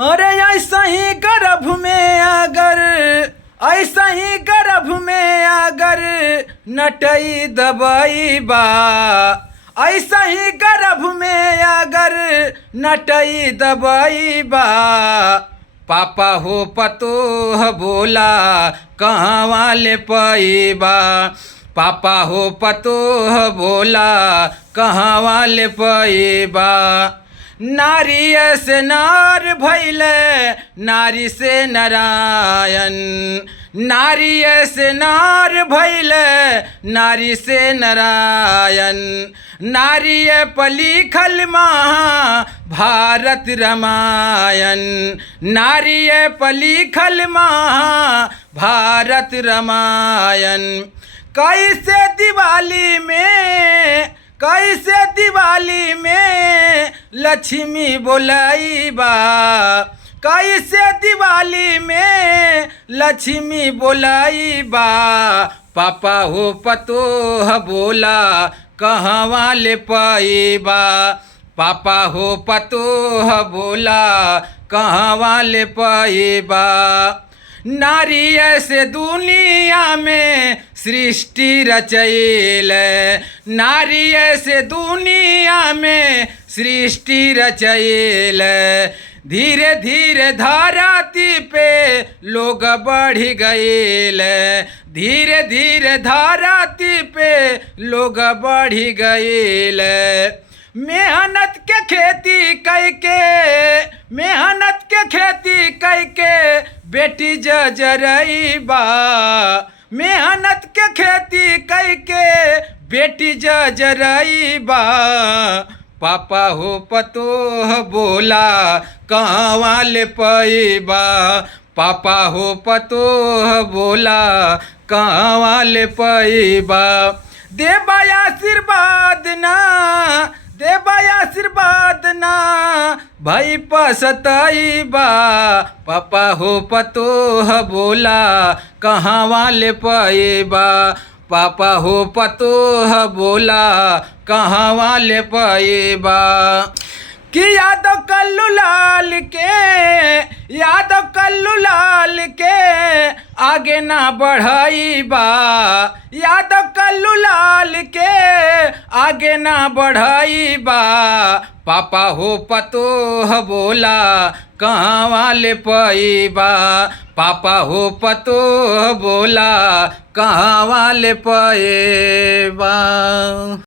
अरे ऐसा ही गर्भ में अगर, ऐसा ही गर्भ में अगर नटई दबाई बा, ऐसा ही गर्भ में अगर नटई दबाई बा, पापा हो पतोह बोला कहाँ वाले पैबा, पापा हो पतोह बोला कहाँ वाले पैबा। नारी से नार भैले नारी से नारायण, नारी से नार भैले नारी से नारायण, नारी पलिखल महा भारत रामायण, नारी पलिखल महा भारत रामायण। कैसे दिवाली में, कैसे दिवाली में लक्ष्मी बोलाई बा, कैसे दिवाली में लक्ष्मी बोलाई बा, पापा हो पतोह बोला कहाँ वाले पैबा, पापा हो पतोह बोला कहाँ वाले पैबा। नारी ऐसे दुनिया में सृष्टि रचैल, नारी ऐसे दुनिया में सृष्टि रचैल, धीरे धीरे धरती पे लोग बढ़ गएल, धीरे धीरे धरती पे लोग बढ़ गएल। मेहनत के खेती करके, मेहनत के खेती करके बेटी जरई बा, मेहनत के खेती करके बेटी जरई बा, पापा हो पतोह बोला कहाँ वाले पैबा, पापा हो पतोह बोला कहाँ वाले पैबा। देबा आशीर्वाद ना, देबा आशीर्वाद ना भाई पसतईबा, पापा हो पतोह बोला कहाँ वाले पैबा, पापा हो पतोह बोला कहाँ वाले पैबा। कि यादव कल्लू लाल के, यादव कल्लू लाल के आगे ना बढ़ई बा, यादव कल्लू लाल के आगे ना बढ़ई बा, पापा हो पतोह बोला कहाँ वाले पैबा, पापा हो पतोह बोला कहाँ वाले पैबा।